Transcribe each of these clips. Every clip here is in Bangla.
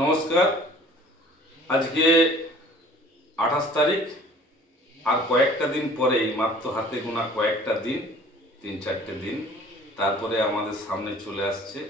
নমস্কার। আজকে 28 তারিখ, আর কয়েকটা দিন পরেই, মাত্র হাতে গোনা কয়েকটা দিন, 3-4টে দিন, তারপরে আমাদের সামনে চলে আসছে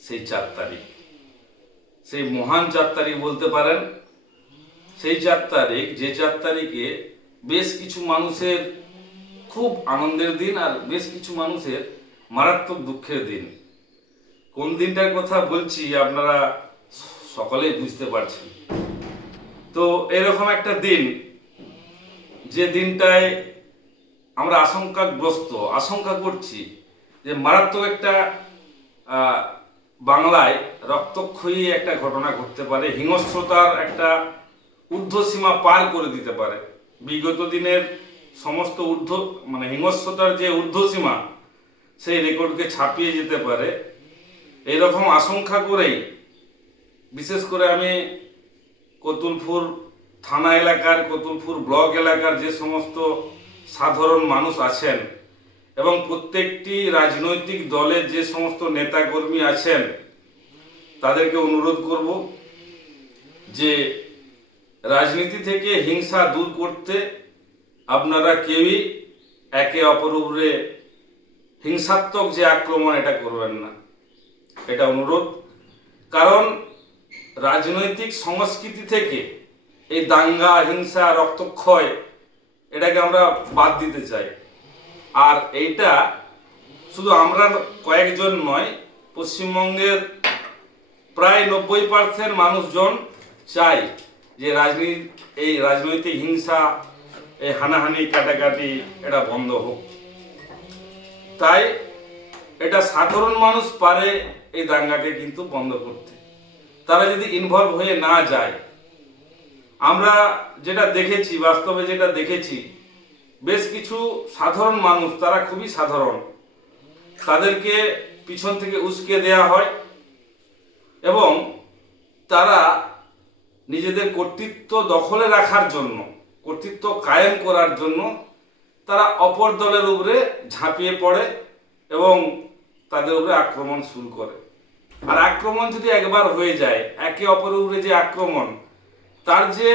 সেই 4 তারিখ, সেই মহান 4 তারিখ বলতে পারেন। সেই 4 তারিখ, যে 4 তারিখে বেশ কিছু মানুষের খুব আনন্দের দিন আর বেশ কিছু মানুষের মারাত্মক দুঃখের দিন। কোন দিনটার কথা বলছি আপনারা সকলেই বুঝতে পারছেন। তো এরকম একটা দিন, যে দিনটায় আমরা আশঙ্কা করছি যে মারাত্মক একটা বাংলায় রক্তক্ষয়ী একটা ঘটনা ঘটতে পারে, হিংস্রতার একটা ঊর্ধ্বসীমা পার করে দিতে পারে। বিগত দিনের সমস্ত হিংস্রতার যে ঊর্ধ্বসীমা, সেই রেকর্ডকে ছাপিয়ে যেতে পারে, এইরকম আশঙ্কা করেই বিশেষ করে আমি কতুলপুর থানা এলাকার, কতুলপুর ব্লক এলাকার যে সমস্ত সাধারণ মানুষ আছেন এবং প্রত্যেকটি রাজনৈতিক দলের যে সমস্ত নেতাকর্মী আছেন, তাদেরকে অনুরোধ করব যে রাজনীতি থেকে হিংসা দূর করতে আপনারা কেউই একে অপরের উপরে হিংসাত্মক যে আক্রমণ, এটা করবেন না, এটা অনুরোধ। কারণ রাজনৈতিক সংস্কৃতি থেকে এই দাঙ্গা, হিংসা, রক্তক্ষয়, এটাকে আমরা বাদ দিতে চাই। আর এইটা শুধু আমরা কয়েকজন নয়, পশ্চিমবঙ্গের প্রায় 90% মানুষজন চাই যে এই রাজনৈতিক হিংসা, এই হানাহানি, কাটাকাটি, এটা বন্ধ হোক। তাই এটা সাধারণ মানুষ পারে এই দাঙ্গাকে কিন্তু বন্ধ করতে, তারা যদি ইনভলভ হয়ে না যায়। আমরা যেটা দেখেছি, বাস্তবে যেটা দেখেছি, বেশ কিছু সাধারণ মানুষ, তারা খুবই সাধারণ, তাদেরকে পিছন থেকে উস্কে দেয়া হয় এবং তারা নিজেদের কর্তৃত্ব দখলে রাখার জন্য, কর্তৃত্ব কায়েম করার জন্য তারা অপর দলের উপরে ঝাঁপিয়ে পড়ে এবং তাদের উপরে আক্রমণ শুরু করে। আর আক্রমণ যদি একবার হয়ে যায়, একে অপরের উপরে যে আক্রমণ, তার যে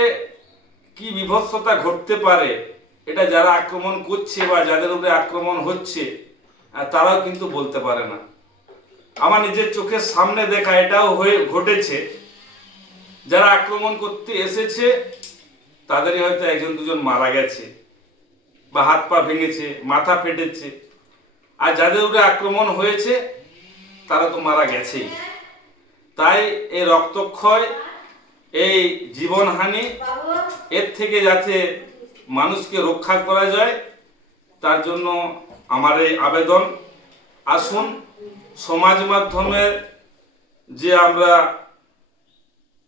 কি বিভৎসতা ঘটতে পারে, এটা যারা আক্রমণ করছে বা যাদের উপরে আক্রমণ হচ্ছে, তারাও কিন্তু বলতে পারে না। আমার নিজের চোখের সামনে দেখা এটাও ঘটেছে। যারা আক্রমণ করতে এসেছে, তাদেরই হয়তো 1-2জন মারা গেছে বা হাত পা ভেঙেছে, মাথা ফেটেছে। আর যাদের উপরে আক্রমণ হয়েছে, তারা তো মারা গেছেই। তাই এই রক্তক্ষয়, এই জীবনহানি, এর থেকে যাতে মানুষকে রক্ষা করা যায়, তার জন্য আমার এই আবেদন। আসুন, সমাজ মাধ্যমে যে আমরা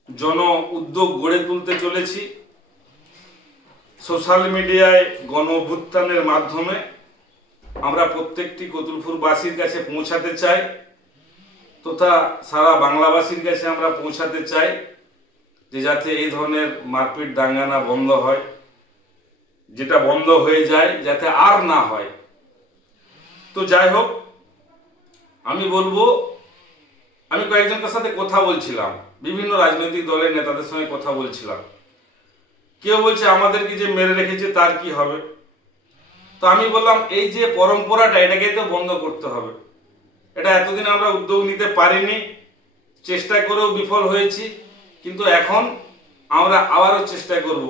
জন উদ্যোগ গড়ে তুলতে চলেছি, সোশ্যাল মিডিয়ায় গণ অভ্যুত্থানের মাধ্যমে আমরা প্রত্যেকটি কতুলপুরবাসীর কাছে পৌঁছাতে চাই, তথা সারা বাংলাবাসীর কাছে আমরা পৌঁছাতে চাই যে যাতে এই ধরনের মারপিট, দাঙ্গানা বন্ধ হয়, যেটা বন্ধ হয়ে যায় যাতে আর না হয়। তো যাই হোক, আমি বলবো, আমি কয়েকজনের সাথে কথা বলছিলাম, বিভিন্ন রাজনৈতিক দলের নেতাদের সঙ্গে কথা বলছিলাম। কেউ বলছে আমাদেরকে যে মেরে রেখেছে তার কি হবে। তো আমি বললাম, এই যে পরম্পরাটা, এটাকে তো বন্ধ করতে হবে। এটা এতদিন আমরা উদ্যোগ নিতে পারিনি, চেষ্টা করেও বিফল হয়েছি, কিন্তু এখন আমরা আবারও চেষ্টা করব।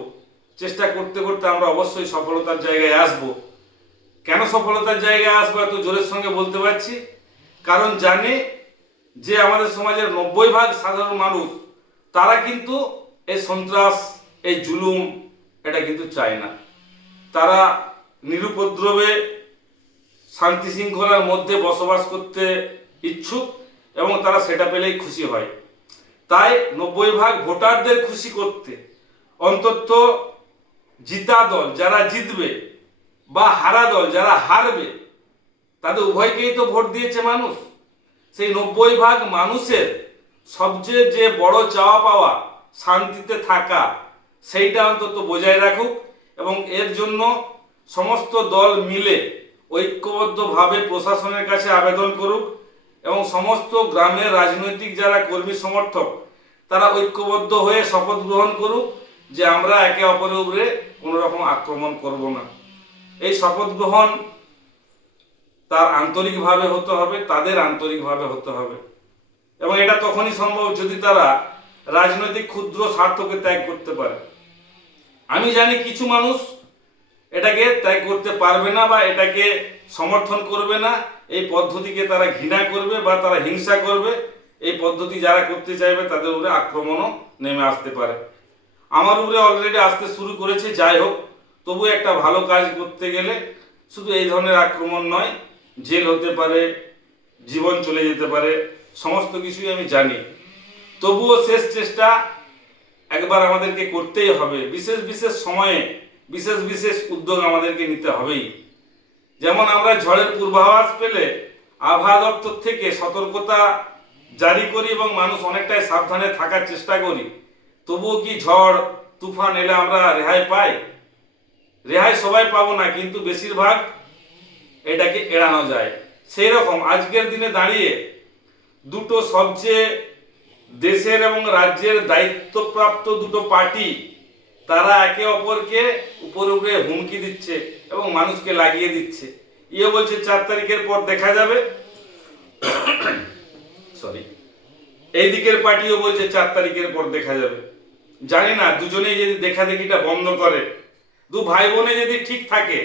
চেষ্টা করতে করতে আমরা অবশ্যই সফলতার জায়গায় আসব। কেন সফলতার জায়গায় আসবো এত জোরের সঙ্গে বলতে পারছি? কারণ জানি যে আমাদের সমাজের 90% সাধারণ মানুষ, তারা কিন্তু এই সন্ত্রাস, এই জুলুম, এটা কিন্তু চায় না। তারা নিরুপদ্রবে শান্তি শৃঙ্খলার মধ্যে বসবাস করতে ইচ্ছুক এবং তারা সেটা পেলেই খুশি হয়। তাই 90% ভোটারদের খুশি করতে অন্তত জিতা দল যারা জিতবে বা হারা দল যারা হারবে, তাদের উভয়কেই তো ভোট দিয়েছে মানুষ। সেই 90% মানুষের সবচেয়ে যে বড় চাওয়া পাওয়া, শান্তিতে থাকা, সেইটা অন্তত বজায় রাখুক এবং এর জন্য সমস্ত দল মিলে ঐক্যবদ্ধভাবে প্রশাসনের কাছে আবেদন করুক এবং সমস্ত গ্রামের রাজনৈতিক যারা কর্মী সমর্থক, তারা ঐক্যবদ্ধ হয়ে শপথ গ্রহণ করুক যে আমরা একে অপরের উপরে কোনো রকম আক্রমণ করব না। এই শপথ গ্রহণ তার আন্তরিকভাবে হতে হবে, তাদের আন্তরিকভাবে হতে হবে, এবং এটা তখনই সম্ভব যদি তারা রাজনৈতিক ক্ষুদ্র স্বার্থকে ত্যাগ করতে পারে। আমি জানি কিছু মানুষ এটাকে ত্যাগ করতে পারবে না বা এটাকে সমর্থন করবে না, এই পদ্ধতিকে তারা ঘৃণা করবে বা তারা হিংসা করবে। এই পদ্ধতি যারা করতে চাইবে তাদের উপরে আক্রমণও নেমে আসতে পারে। আমার উপরে অলরেডি আসতে শুরু করেছে। যাই হোক, তবু একটা ভালো কাজ করতে গেলে শুধু এই ধরনের আক্রমণ নয়, জেল হতে পারে, জীবন চলে যেতে পারে, সমস্ত কিছুই আমি জানি। তবুও শেষ চেষ্টা একবার আমাদেরকে করতেই হবে। বিশেষ বিশেষ সময়ে বিশেষ বিশেষ উদ্যোগ আমাদেরকে নিতে হবেই। যেমন আমরা ঝড়ের পূর্বাভাস পেলে আবহাওয়া দপ্তর থেকে সতর্কতা জারি করি এবং মানুষ অনেকটাই সাবধানে থাকার চেষ্টা করি, তবুও কি ঝড় তুফান এলে আমরা রেহাই পাই? রেহাই সবাই পাবো না, কিন্তু বেশিরভাগ এটাকে এড়ানো যায়। সেই রকম আজকের দিনে দাঁড়িয়ে দুটো সবচেয়ে দেশের এবং রাজ্যের দায়িত্বপ্রাপ্ত দুটো পার্টি, তারা একে অপরকে উপরে উপরে হুমকি দিচ্ছে এবং মানুষকে লাগিয়ে দিচ্ছে। ইয়ে বলছে 4 তারিখের পর দেখা যাবে, সরি, এই দিকের পার্টিও বলছে 4 তারিখের পর দেখা যাবে। জানি না, দুজনেই যদি দেখা দেখিটা বন্ধ করে, দু ভাই বোনে যদি ঠিক থাকে,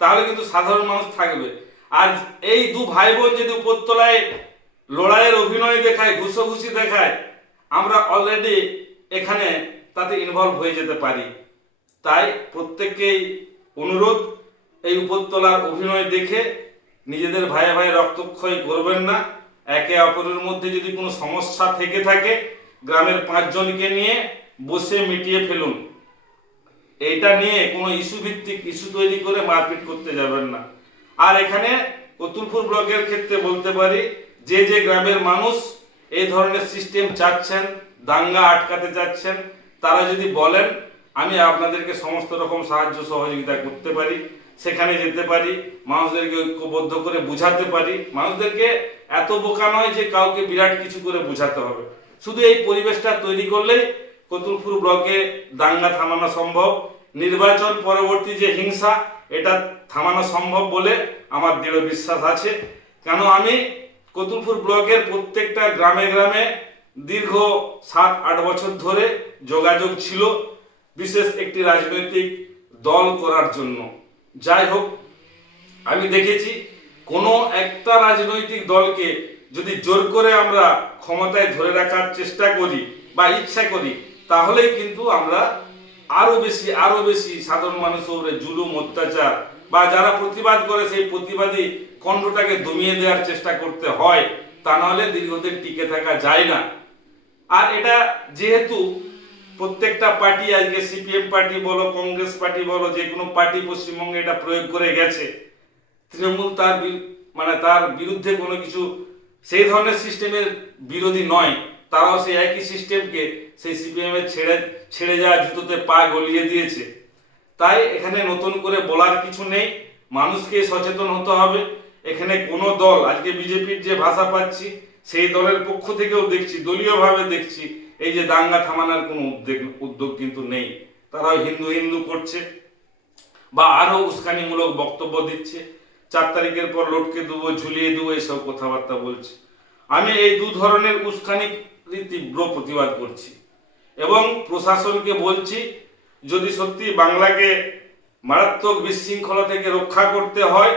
তাহলে কিন্তু সাধারণ মানুষ থাকবে। আর এই দু ভাই বোন যদি উপরতলায় লড়াইয়ের অভিনয় দেখায়, ঘুষোঘুষি দেখায়, আমরা অলরেডি এখানে তাতে ইনভলভ হয়ে যেতে পারি। তাই প্রত্যেককেই অনুরোধ, এই উপরতলার অভিনয় দেখে নিজেদের ভাই ভাই রক্তক্ষয় করবেন না। একে অপরের মধ্যে যদি কোনো সমস্যা থেকে থাকে, গ্রামের 5 জনকে নিয়ে বসে মিটিয়ে ফেলুন। এইটা নিয়ে কোনো ইস্যু ভিত্তিক ইস্যু তৈরি করে মারপিট করতে যাবেন না। আর এখানে কতুলপুর ব্লকের ক্ষেত্রে বলতে পারি, যে যে গ্রামের মানুষ এই ধরনের সিস্টেম চাচ্ছেন, দাঙ্গা আটকাতে চাচ্ছেন, তারা যদি বলেন আমি আপনাদেরকে সমস্ত রকম সাহায্য সহযোগিতা করতে পারি, সেখানে যেতে পারি, মানুষদেরকে ঐক্যবদ্ধ করে বুঝাতে পারি। মানুষদেরকে এত বোকা নয় যে কাউকে বিরাট কিছু করে বুঝাতে হবে। শুধু এই পরিবেশটা তৈরি করলেই কতুলপুর ব্লকে দাঙ্গা থামানো সম্ভব। নির্বাচন পরবর্তী যে হিংসা, এটা থামানো সম্ভব বলে আমার দৃঢ় বিশ্বাস আছে। কেন, আমি কতুলপুর ব্লকের প্রত্যেকটা গ্রামে গ্রামে দীর্ঘ 7-8 বছর ধরে যোগাযোগ ছিল বিশেষ একটি রাজনৈতিক দল করার জন্য। যাই হোক, আমি দেখেছি কোনো একটা রাজনৈতিক দলকে যদি জোর করে আমরা ক্ষমতায় ধরে রাখার চেষ্টা করি বা ইচ্ছা করি, তাহলেই কিন্তু আমরা আরো বেশি সাধারণ মানুষের উপরে জুলুম, অত্যাচার বা যারা প্রতিবাদ করে সেই প্রতিবাদী কণ্ঠটাকে দমিয়ে দেওয়ার চেষ্টা করতে হয়। তা নাহলে দীর্ঘদিন টিকে থাকা যায় না। আর এটা যেহেতু প্রত্যেকটা পার্টি, আজকে সিপিএম পার্টি বলো, কংগ্রেস পার্টি বলো, যে কোনো পার্টি পশ্চিমবঙ্গে এটা প্রয়োগ করে গেছে, তৃণমূল তার বিরুদ্ধে কোনো কিছু সেই ধরনের সিস্টেমের বিরোধী নয়। তারাও সেই একই সিস্টেমকে সেই সিপিএম এর ছেড়ে যাওয়া জুতোতে পা গলিয়ে দিয়েছে। তাই এখানে নতুন করে বলার কিছু নেই, মানুষকে সচেতন হতে হবে। এখানে কোনো দল, আজকে বিজেপির যে ভাষা পাচ্ছি, সেই দলের পক্ষ থেকেও দেখছি, দলীয়ভাবে দেখছি, এই যে দাঙ্গা থামানোর কোনো উদ্যোগ কিন্তু নেই। তারাও হিন্দু হিন্দু করছে বা আরো উস্কানিমূলক বক্তব্য দিচ্ছে। 4 তারিখের পর লটকে দেবো, ঝুলিয়ে দেবো, এইসব কথাবার্তা বলছে। আমি এই দু ধরনের উস্কানির তীব্র প্রতিবাদ করছি এবং প্রশাসনকে বলছি, যদি সত্যি বাংলাকে মারাত্মক বিশৃঙ্খলা থেকে রক্ষা করতে হয়,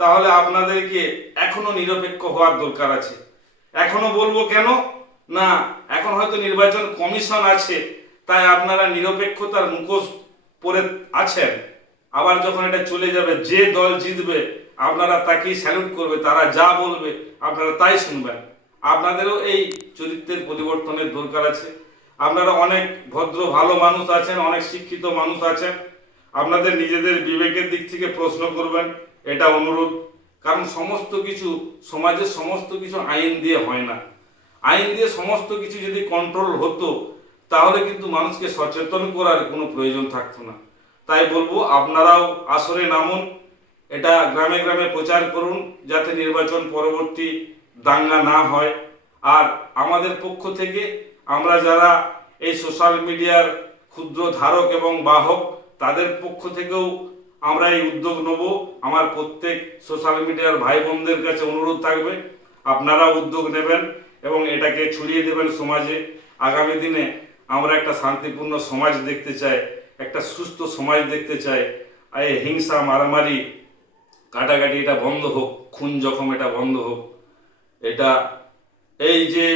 তাহলে আপনাদেরকে এখনো নিরপেক্ষ হওয়ার দরকার আছে। এখনো বলবো কেন না, এখন হয়তো নির্বাচন কমিশন আছে, তাই আপনারা নিরপেক্ষতার মুখোশ পরে আছেন। আবার যখন এটা চলে যাবে, যে দল জিতবে আপনারা তাকেই স্যালুট করবে, তারা যা বলবে আপনারা তাই শুনবেন। আপনাদেরও এই চরিত্রের পরিবর্তনের দরকার আছে। আপনারা অনেক ভদ্র ভালো মানুষ আছেন, অনেক শিক্ষিত মানুষ আছেন, আপনাদের নিজেদের বিবেকের দিক থেকে প্রশ্ন করবেন, এটা অনুরোধ। কারণ সমস্ত কিছু সমাজের সমস্ত কিছু আইন দিয়ে হয় না। আইন দিয়ে সমস্ত কিছু যদি কন্ট্রোল হতো, তাহলে কিন্তু মানুষকে সচেতন করার কোনো প্রয়োজন থাকতো না। তাই বলবো, আপনারাও আসরে নামুন, এটা গ্রামে গ্রামে প্রচার করুন, যাতে নির্বাচন পরবর্তী দাঙ্গা না হয়। আর আমাদের পক্ষ থেকে আমরা যারা এই সোশ্যাল মিডিয়ার ক্ষুদ্র ধারক এবং বাহক তাদের পক্ষ থেকেও আমরা এই উদ্যোগ নেব। আমার প্রত্যেক সোশ্যাল মিডিয়ার ভাই বোনদের কাছে অনুরোধ থাকবে, আপনারা উদ্যোগ নেবেন এবং এটাকে ছড়িয়ে দেবেন সমাজে। আগামী দিনে আমরা একটা শান্তিপূর্ণ সমাজ দেখতে চাই, একটা সুস্থ সমাজ দেখতে চাই। এই হিংসা মারামারি কাটাকাটি এটা বন্ধ হোক, খুন জখম এটা বন্ধ হোক। এটা এই যে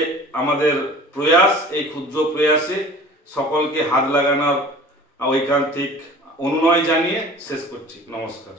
আমাদের প্রয়াস, এই ক্ষুদ্র প্রয়াসে সকলকে হাত লাগানোর ঐকান্তিক অনুনয় জানিয়ে শেষ করছি। নমস্কার।